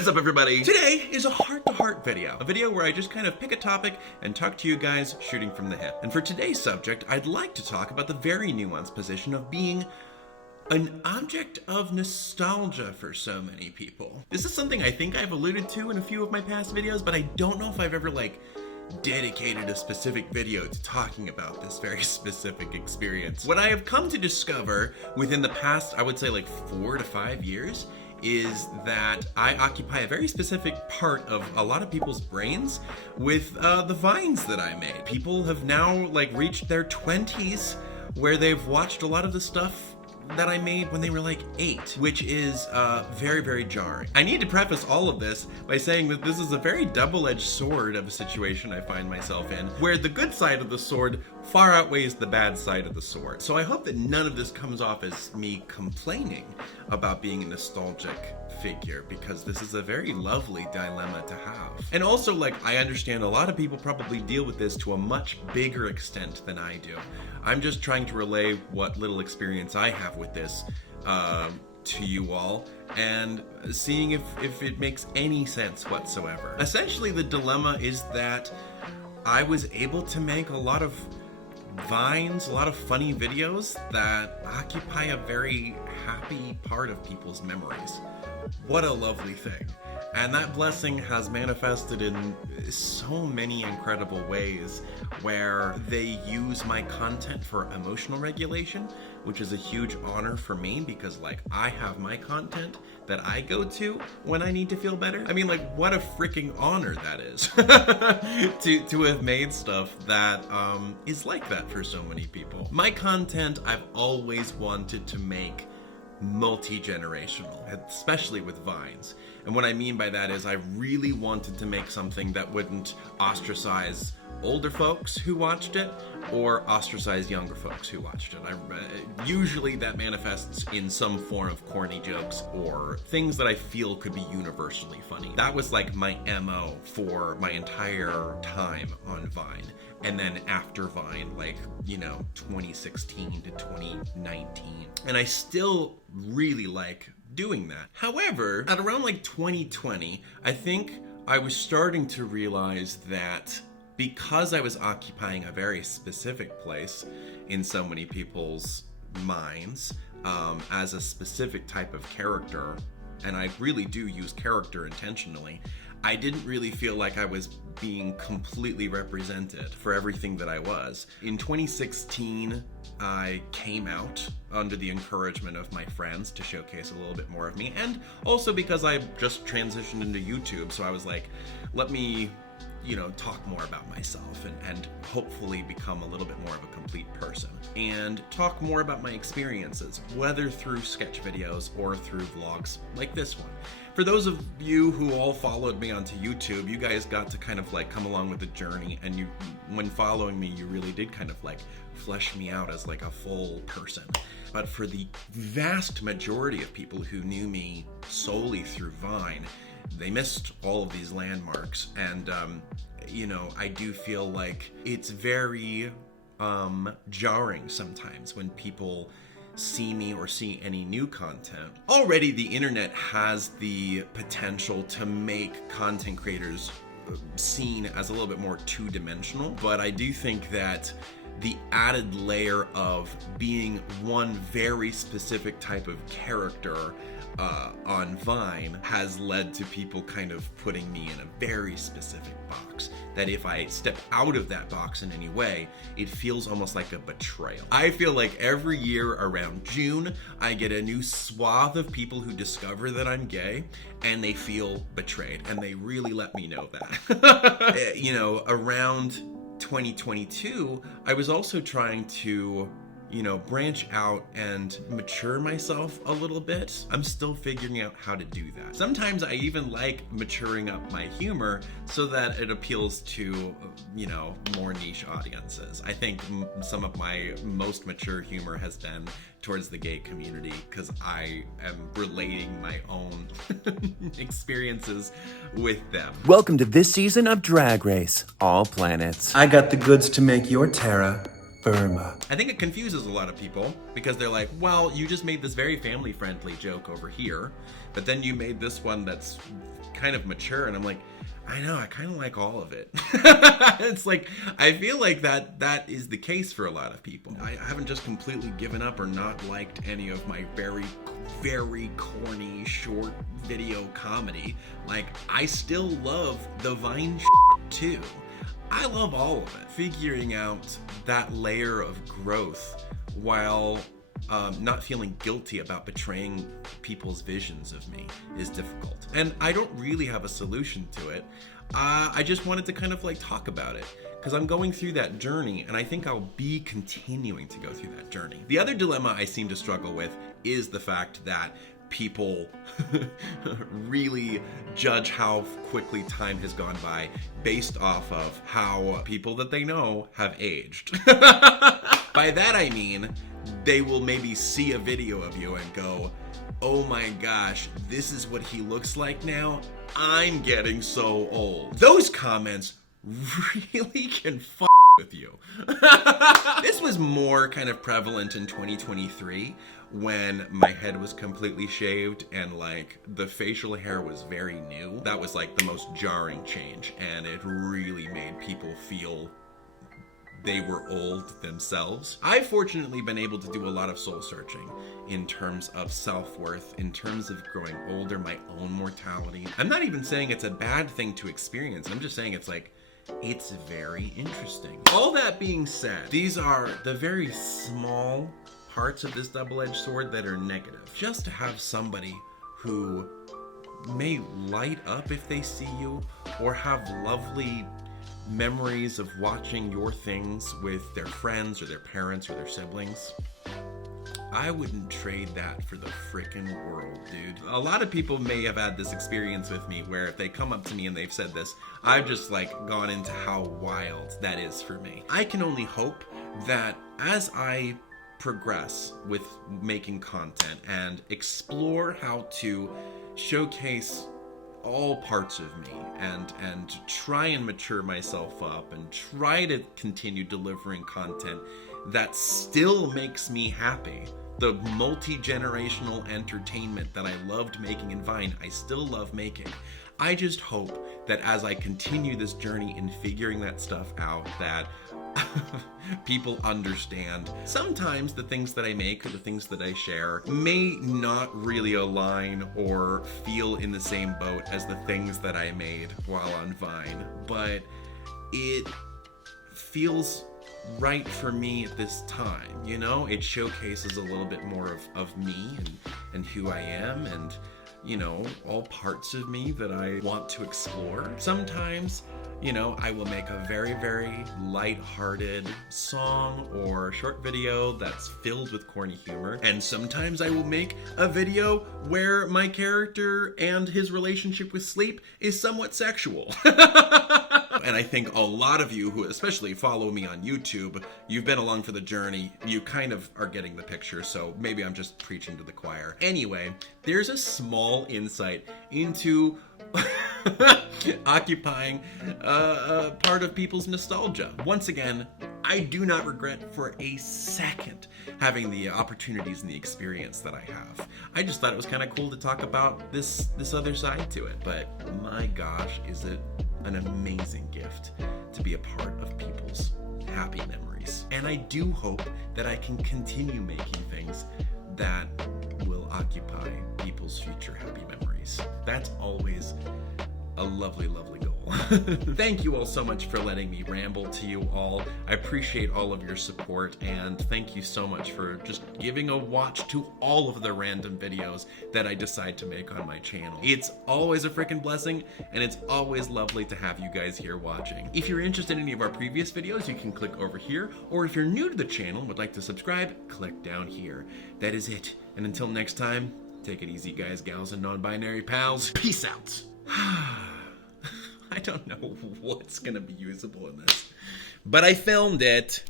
What is up, everybody? Today is a heart-to-heart video. A video where I just kind of pick a topic and talk to you guys shooting from the hip. And for today's subject, I'd like to talk about the very nuanced position of being an object of nostalgia for so many people. This is something I think I've alluded to in a few of my past videos, but I don't know if I've ever dedicated a specific video to talking about this very specific experience. What I have come to discover within the past, I would say 4 to 5 years, is that I occupy a very specific part of a lot of people's brains with the vines that I made. People have now reached their 20s where they've watched a lot of the stuff that I made when they were 8, which is very, very jarring. I need to preface all of this by saying that this is a very double-edged sword of a situation I find myself in, where the good side of the sword far outweighs the bad side of the sword. So I hope that none of this comes off as me complaining about being a nostalgic figure, because this is a very lovely dilemma to have. And also, I understand a lot of people probably deal with this to a much bigger extent than I do. I'm just trying to relay what little experience I have with this to you all, and seeing if it makes any sense whatsoever. Essentially, the dilemma is that I was able to make a lot of vines, a lot of funny videos that occupy a very happy part of people's memories. What a lovely thing. And that blessing has manifested in so many incredible ways, where they use my content for emotional regulation, which is a huge honor for me, because I have my content that I go to when I need to feel better. I mean, what a freaking honor that is to have made stuff that is like that for so many people. My content I've always wanted to make multi-generational, especially with vines. And what I mean by that is I really wanted to make something that wouldn't ostracize older folks who watched it or ostracize younger folks who watched it. Usually that manifests in some form of corny jokes or things that I feel could be universally funny. That was my MO for my entire time on Vine. And then after Vine, 2016 to 2019. And I still really like doing that. However, at around 2020, I think I was starting to realize that because I was occupying a very specific place in so many people's minds as a specific type of character, and I really do use character intentionally, I didn't really feel like I was being completely represented for everything that I was. In 2016, I came out under the encouragement of my friends to showcase a little bit more of me, and also because I just transitioned into YouTube, so I was let me talk more about myself and hopefully become a little bit more of a complete person and talk more about my experiences, whether through sketch videos or through vlogs like this one. For those of you who all followed me onto YouTube, you guys got to kind of come along with the journey, and when following me, you really did kind of flesh me out as a full person. But for the vast majority of people who knew me solely through Vine, they missed all of these landmarks, and I do feel it's very jarring sometimes when people see me or see any new content. Already the internet has the potential to make content creators seen as a little bit more two-dimensional, but I do think that the added layer of being one very specific type of character on Vine has led to people kind of putting me in a very specific box, that if I step out of that box in any way, it feels almost like a betrayal. I feel like every year around June, I get a new swath of people who discover that I'm gay, and they feel betrayed, and they really let me know that. Around 2022, I was also trying to branch out and mature myself a little bit. I'm still figuring out how to do that. Sometimes I even like maturing up my humor so that it appeals to, more niche audiences. I think some of my most mature humor has been towards the gay community, because I am relating my own experiences with them. Welcome to this season of Drag Race, All Planets. I got the goods to make your Terra Burma. I think it confuses a lot of people, because they're like, well, you just made this very family-friendly joke over here, but then you made this one that's kind of mature, and I'm like, I know, I kind of like all of it. It's like, I feel like that is the case for a lot of people. I haven't just completely given up or not liked any of my very, very corny short video comedy. Like, I still love the Vine too. I love all of it. Figuring out that layer of growth while not feeling guilty about betraying people's visions of me is difficult. And I don't really have a solution to it. I just wanted to kind of like talk about it because I'm going through that journey, and I think I'll be continuing to go through that journey. The other dilemma I seem to struggle with is the fact that people really judge how quickly time has gone by based off of how people that they know have aged. By that I mean, they will maybe see a video of you and go, oh my gosh, this is what he looks like now? I'm getting so old. Those comments really can with you. This was more kind of prevalent in 2023 when my head was completely shaved and like the facial hair was very new. That was like the most jarring change, and it really made people feel they were old themselves. I've fortunately been able to do a lot of soul searching in terms of self-worth, in terms of growing older, my own mortality. I'm not even saying it's a bad thing to experience. I'm just saying it's like, it's very interesting. All that being said, these are the very small parts of this double-edged sword that are negative. Just to have somebody who may light up if they see you, or have lovely memories of watching your things with their friends or their parents or their siblings, I wouldn't trade that for the frickin' world, dude. A lot of people may have had this experience with me where if they come up to me and they've said this, I've just like gone into how wild that is for me. I can only hope that as I progress with making content and explore how to showcase all parts of me and try and mature myself up and try to continue delivering content that still makes me happy. The multi-generational entertainment that I loved making in Vine, I still love making. I just hope that as I continue this journey in figuring that stuff out, that people understand. Sometimes the things that I make or the things that I share may not really align or feel in the same boat as the things that I made while on Vine, but it feels right for me at this time, you know? It showcases a little bit more of me and who I am, and you know, all parts of me that I want to explore. Sometimes, you know, I will make a very, very light-hearted song or short video that's filled with corny humor. And sometimes I will make a video where my character and his relationship with sleep is somewhat sexual. And I think a lot of you who especially follow me on YouTube, you've been along for the journey. You kind of are getting the picture, so maybe I'm just preaching to the choir. Anyway, there's a small insight into occupying a part of people's nostalgia. Once again, I do not regret for a second having the opportunities and the experience that I have. I just thought it was kind of cool to talk about this other side to it. But my gosh, is it an amazing gift to be a part of people's happy memories. And I do hope that I can continue making things that will occupy people's future happy memories. That's always a lovely, lovely goal. Thank you all so much for letting me ramble to you all. I appreciate all of your support, and thank you so much for just giving a watch to all of the random videos that I decide to make on my channel. It's always a freaking blessing, and it's always lovely to have you guys here watching. If you're interested in any of our previous videos, you can click over here, or if you're new to the channel and would like to subscribe, click down here. That is it, and until next time, take it easy, guys, gals, and non-binary pals. Peace out. I don't know what's gonna be usable in this, but I filmed it.